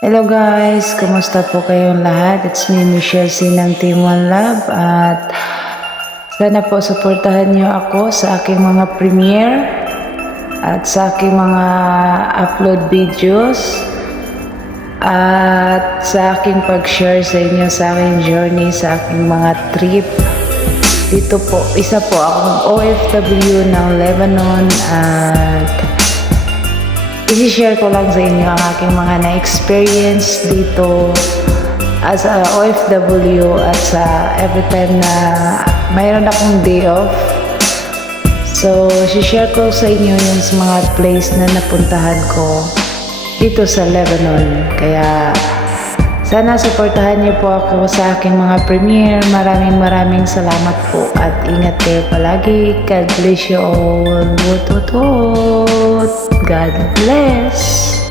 Hello guys, kumusta po kayong lahat? It's me, Michelle C ng Team One Love at sana po suportahan niyo ako sa aking mga premiere at sa aking mga upload videos at sa aking pag-share sa inyo sa aking journey, sa aking mga trip. Dito po, isa po akong OFW ng Lebanon at i-share ko lang sa inyo ang aking mga na-experience dito as a OFW at sa every time na mayroon akong day off. So, i-share ko sa inyo yung mga place na napuntahan ko dito sa Lebanon. Kaya, sana suportahan niyo po ako sa aking mga premiere. Maraming salamat po at ingat kayo palagi. God bless you all. Woot woot woot. God bless.